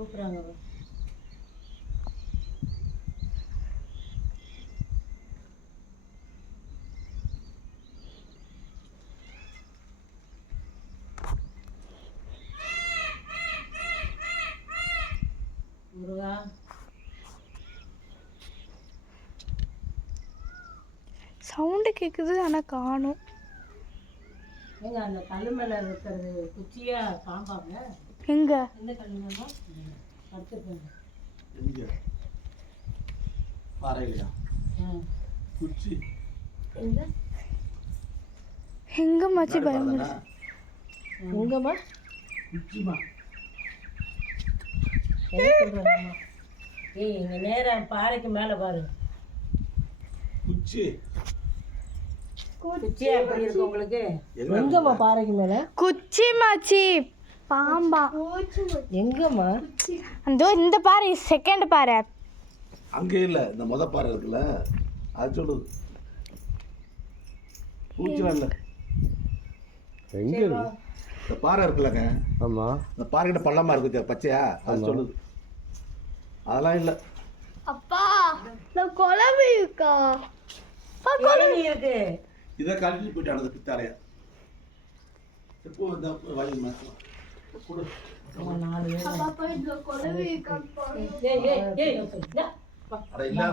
கூப்பிட்றாங்க. முருகா சவுண்டு கேட்குது ஆனால் காணும். ஏங்க அந்த கல் மேலே இருக்கிறது குச்சியா பாம்பாங்க? எங்க எந்த கல் மேலே படுத்துருக்காங்க? எங்க பாறையிலையா? குச்சி எங்க எங்க மச்சி பயமுடு எங்கம்மா? குச்சிமா என்ன சொல்கிறாங்கம்மா? ஏய் இங்கே நேராக பாறைக்கு மேலே பாரு. குச்சி குச்சியா எப்படி இருக்கு உங்களுக்கு? எங்கம்மா பாறைக்கு மேலே? குச்சி மச்சி பாம்பா எங்கம்மா? அந்த இந்த பாறை செகண்ட் பாறை. அங்கே இல்லை, இந்த முத பாறை இருக்குல்ல அது சொல்லுது. பூச்சிலாம் இல்லை. எங்க இருக்கு? இந்த பாறை இருக்குல்லங்க, ஆமா, இந்த பாறைக்கிட்ட பள்ளமா இருக்குது பச்சையா, அது சொல்லுது. அதெல்லாம் இல்லை. அப்பா நான் குழம்பு இருக்கா இருக்கு. இதை கழிச்சு போயிட்டு அந்த பித்தாரையா எப்போ இந்த வழி மாற்றலாம் கொடு. 4 அட இல்லை